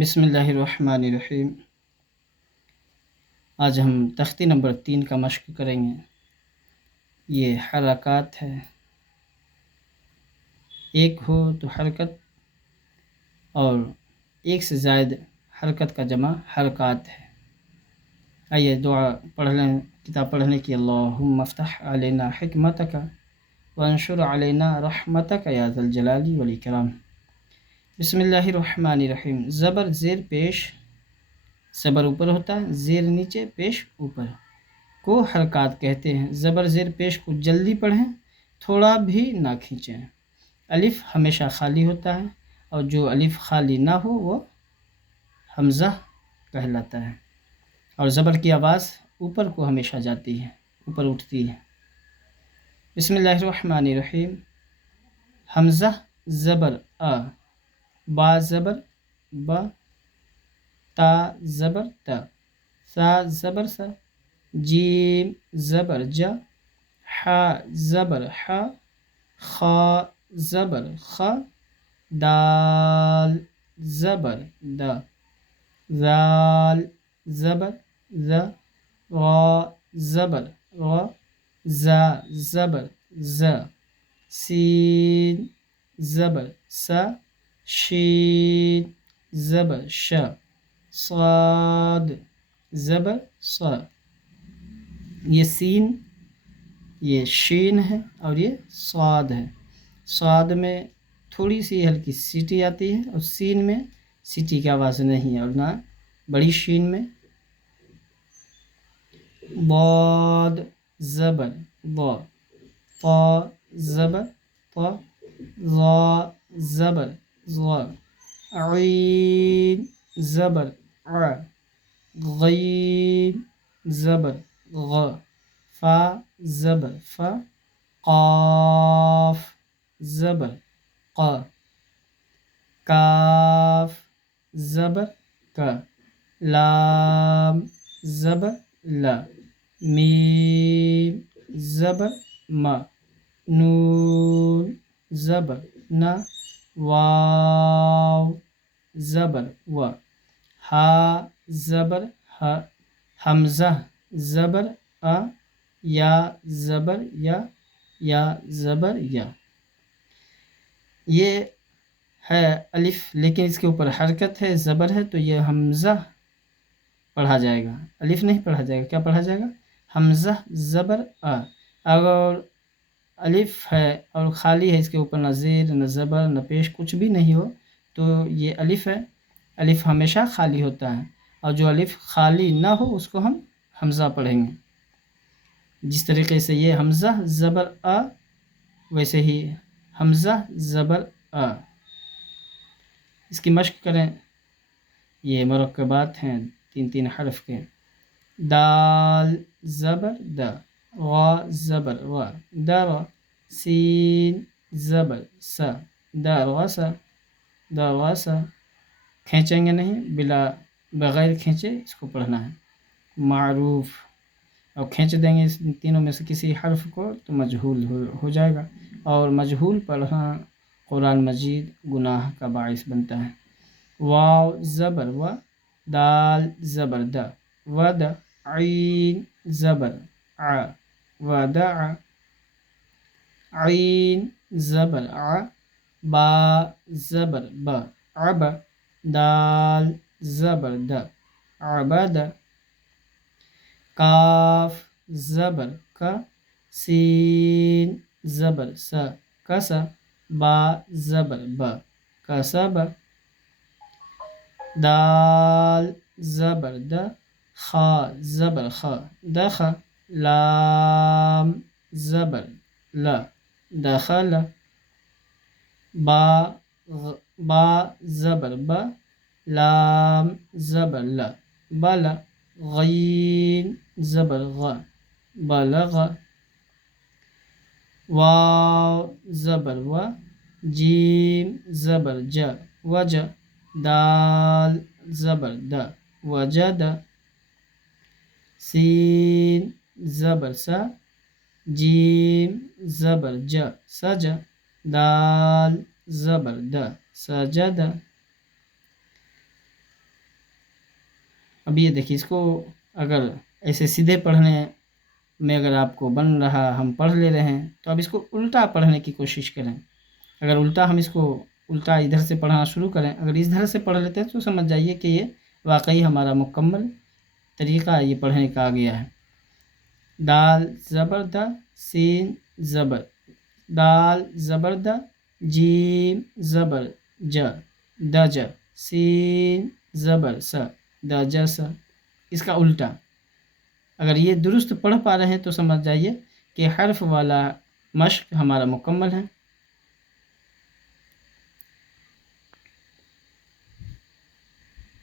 بسم اللہ الرحمن الرحیم۔ آج ہم تختی نمبر 3 کا مشق کریں گے۔ یہ حرکات ہے، ایک ہو تو حرکت اور ایک سے زائد حرکت کا جمع حرکات ہے۔ آئیے دعا پڑھ لیں، کتاب پڑھنے کی۔ اللہم افتح علینا حکمتک وانشر علینا رحمتک یا ذا الجلال والاکرام۔ بسم اللہ الرحمن الرحیم۔ زبر زیر پیش، زبر اوپر ہوتا ہے، زیر نیچے، پیش اوپر کو حرکات کہتے ہیں۔ زبر زیر پیش کو جلدی پڑھیں، تھوڑا بھی نہ کھینچیں۔ الف ہمیشہ خالی ہوتا ہے اور جو الف خالی نہ ہو وہ حمزہ کہلاتا ہے، اور زبر کی آواز اوپر کو ہمیشہ جاتی ہے، اوپر اٹھتی ہے۔ بسم اللہ الرحمن الرحیم۔ حمزہ زبر آ، با زبر با، تا زبر تا، سا زبر سا، جیم زبر جا، حا زبر حا، خا زبر خا، دال زبر دا، ذال زبر ذا، غا زبر غا، زا زبر زا، سین زبر سا، شین زبر شا، صاد زبر صا۔ یہ سین، یہ شین ہے اور یہ صاد ہے۔ صاد میں تھوڑی سی ہلکی سیٹی آتی ہے اور سین میں سیٹی کی آواز نہیں ہے، اور نہ بڑی شین میں۔ ضاد زبر ضا، طا زبر طا، ظا زبر ظا، عین زبر ع، غین زبر غ، فا زبر فا، قاف زبر قا، کاف زبر کا، لام زبر لا، میم زبر ما، نون زبر نا، واو زبر و، ہا زبر ہا، حمزہ زبر آ، یا زبر یا زبر یا۔ یہ ہے الف، لیکن اس کے اوپر حرکت ہے، زبر ہے، تو یہ حمزہ پڑھا جائے گا، الف نہیں پڑھا جائے گا۔ کیا پڑھا جائے گا؟ حمزہ زبر آ۔ اگر الف ہے اور خالی ہے، اس کے اوپر نہ زیر نہ زبر نہ پیش کچھ بھی نہیں ہو، تو یہ الف ہے۔ الف ہمیشہ خالی ہوتا ہے، اور جو الف خالی نہ ہو اس کو ہم حمزہ پڑھیں گے۔ جس طریقے سے یہ حمزہ زبر آ، ویسے ہی حمزہ زبر آ۔ اس کی مشق کریں۔ یہ مرکبات ہیں 3 حرف کے۔ دال زبر دا، غا زبر غا، در، سین زبر سا، در غسا، در غسا۔ کھینچیں گے نہیں، بغیر کھینچے اس کو پڑھنا ہے۔ معروف، اور کھینچ دیں گے اس تینوں میں سے کسی حرف کو تو مجہول ہو جائے گا، اور مجہول پڑھنا قرآن مجید گناہ کا باعث بنتا ہے۔ واو زبر و، دال زبر دا، ود، عین زبر ع، ودع، عین زبر ع، با زبر با، عب، دال زبر دا، عبد، کاف زبر کا، سین زبر سا، کسا، با زبر با، کسب، دال زبر دا، خا زبر خا، دخ، لام زبر لا، دخل، با زبر با، لام زبر لا، بل، غین زبر غ، بلغ، واو زبر و، جیم زبر جا، وج، دال زبر دا، وجد، سین زبر سا، جیم زبر جا، سج، دال زبر دا، سجد، अब ये देखिए, इसको अगर ऐसे सीधे पढ़ने में अगर आपको बन रहा, हम पढ़ ले रहे हैं, तो अब इसको उल्टा पढ़ने की कोशिश करें। अगर उल्टा हम इसको उल्टा इधर से पढ़ना शुरू करें, अगर इस तरह से पढ़ लेते हैं तो समझ जाइए कि ये वाकई हमारा मुकम्मल तरीक़ा ये पढ़ने का आ गया है। दाल ज़बर द, सीन ज़बर, दाल ज़बर द, जीम ज़बर ज, दज, सीन ज़बर स, दज स। इसका उल्टा अगर ये दुरुस्त पढ़ पा रहे हैं तो समझ जाइए कि हर्फ वाला मश्क हमारा मुकम्मल है।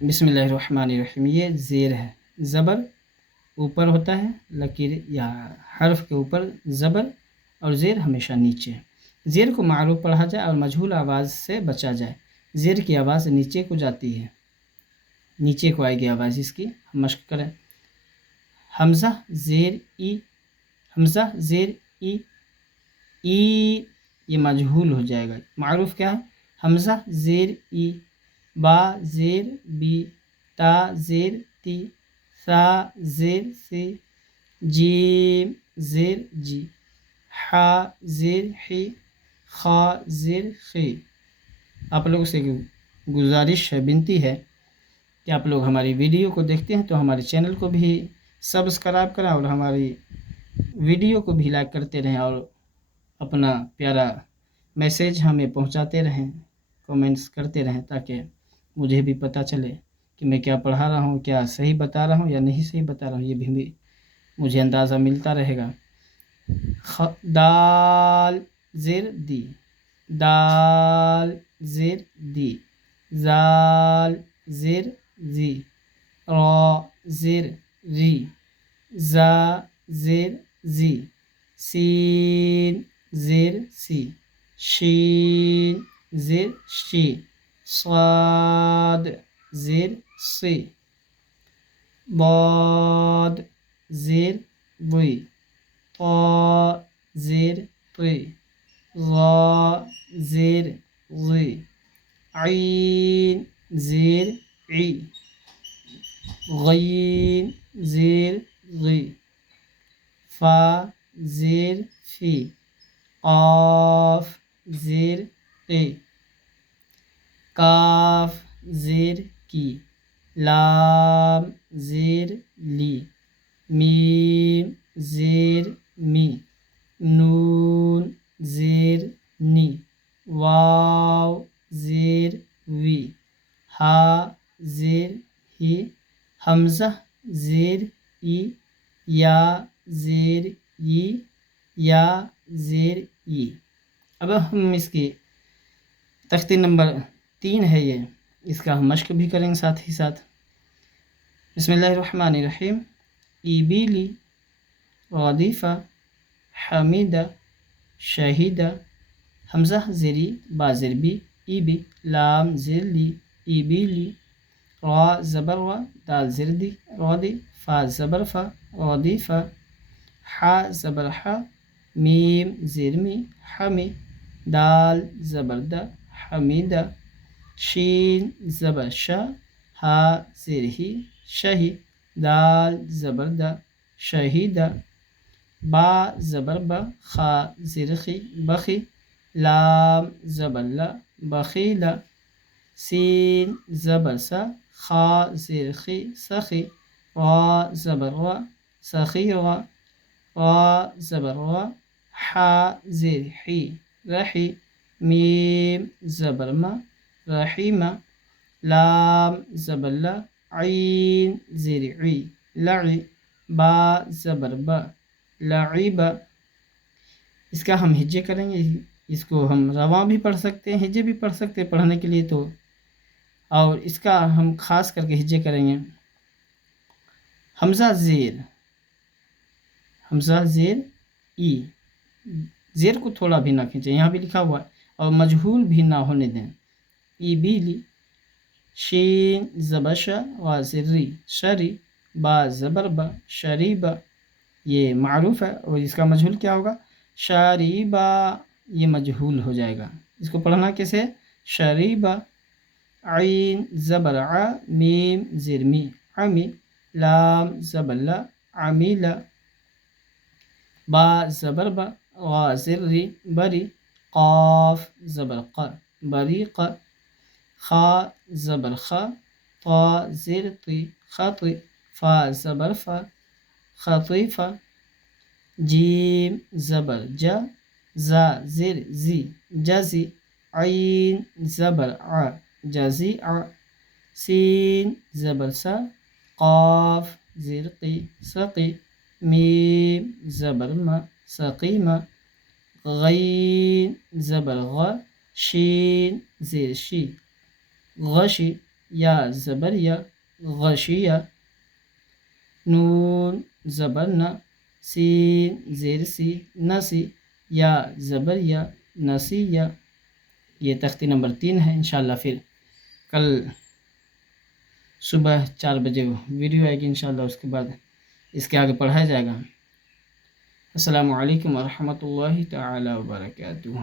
बिस्मिल्लाहिर्रहमानिर्रहीम। ये ज़ेर है, ज़बर ऊपर होता है, लकीर या हर्फ के ऊपर ज़बर, और ज़ेर हमेशा नीचे। ज़ेर को मारूफ पढ़ा जाए और मजहूल आवाज़ से बचा जाए। ज़ेर की आवाज़ नीचे को जाती है, नीचे को आएगी आवाज़ इसकी। हम मश्क करें। हमज़ा ज़ेर ई, हमज़ा ज़ेर ई, ई ये मजहूल हो जाएगा। मारूफ क्या है? हमज़ा ज़ेर ई, बा ज़ेर बी, ता ज़ेर ती, सा ज़ेर से, जीम ज़ेर जी, हा ज़ेर ही, खा ज़ेर खी। आप लोगों से गुजारिश है, विनती है कि आप लोग हमारी वीडियो को देखते हैं तो हमारे चैनल को भी सब्सक्राइब करें और हमारी वीडियो को भी लाइक करते रहें और अपना प्यारा मैसेज हमें पहुंचाते रहें, कमेंट्स करते रहें, ताकि मुझे भी पता चले कि मैं क्या पढ़ा रहा हूँ, क्या सही बता रहा हूँ या नहीं सही बता रहा हूँ। ये भी मुझे अंदाज़ा मिलता रहेगा। दाल ज़ेर दी, दाल ज़ेर दी, ज़ाल ज़ेर ज़ी, रा ज़ेर री, ज़ा ज़ेर ज़ी, सीन ज़ेर सी, शीन ज़ेर शी, स्वाद ज़ेर सी, बाद ज़ेर बुई, ता ज़ेर ती, ज़ा ज़ेर ज़ी, ऐन ज़ेर ई, गैन ज़ेर गी, फा ज़ेर फी, काफ ज़ेर की, काफ ज़ेर की, लाम ज़ेर ली, मीम ज़ेर मी, नून ज़ेर नी, वाव ज़ेर वी, हा ज़ेर ही, हमज़ा ज़ेर ई, या ज़ेर ई, या ज़ेर ई। अब हम इसकी तख्ती नंबर 3 है ये, इसका हम मश्क भी करेंगे साथ ही साथ। बिस्मिल्लाहिर्रहमानिर्रहीम। ईबीली, गादिफ़ा, हमीदा, शहीदा, हमज़ा ज़ेरी, बा ज़ेर बी, ईबी, लाम ज़ेर ली, ईबीली, रा ज़बर वा, दाल ज़ेर दी, रादी, फा ज़बर फा, गादिफ़ा, हा ज़बर हा, मीम ज़ेर मी, हमी, दाल ज़बर दा, हमीदा, शीन ज़बर शा, हा ज़ेर ही, शही, दाल ज़बर दा, शहीदा, बा ज़बर बा, खा ज़ेर खी, बखी, लाम ज़बर ला, बखीला, सीन ज़बर सा, खा ज़ेर खी, सखी, रा ज़बर रा, सखीरा, रा ज़बर रा, हा ज़ेर ही, रही, मीम ज़बर मा, रहीमा, लाम ज़बर ला, ऐन ज़ेर ई, लई, बा ज़बर बा, लईबा। इसका हम हिज्जे करेंगे, इसको हम रवा भी पढ़ सकते हैं, हिज्जे भी पढ़ सकते हैं पढ़ने के लिए तो, और इसका हम ख़ास करके हिज्जे करेंगे। हमज़ा ज़ेर, हमज़ा ज़ेर ई, ज़ेर को थोड़ा भी ना खींचें, यहाँ भी लिखा हुआ है, और मजहूल भी ना होने दें। ई बीली, शीन ज़बशा वा ज़र्री, शरी, बा ज़बर बा, शरीबा, ये मारूफ है, और इसका मजहूल क्या होगा? शरीबा, ये मजहूल हो जाएगा। इसको पढ़ना कैसे? शरीबा, ऐन ज़बर आ, मीम ज़ेर मी, عمی، لام زبر لا، عمیلا، با زبر با، غا زر ری بری، قاف زبر ق بریق، خا زبر خا، طا زر طی خطی، فا زبر فا خطیفہ، جیم زبر جا، زا زر زی جزی، عین زبر ع جزی ع، سین زبر سا، قاف زر قی سقی، میم زبر ما سقیمہ، غین زبر غ، شین زیر شی غشی، یا زبر یا غشیہ، نون زبر نا، سین زیر سی نسی، یا زبر یا نسیہ۔ یہ تختی نمبر 3 ہے۔ انشاءاللہ پھر کل صبح 4 بجے ویڈیو آئے گی انشاءاللہ، اس کے بعد اس کے آگے پڑھایا جائے گا۔ السلام علیکم ورحمۃ اللہ تعالی وبرکاتہ۔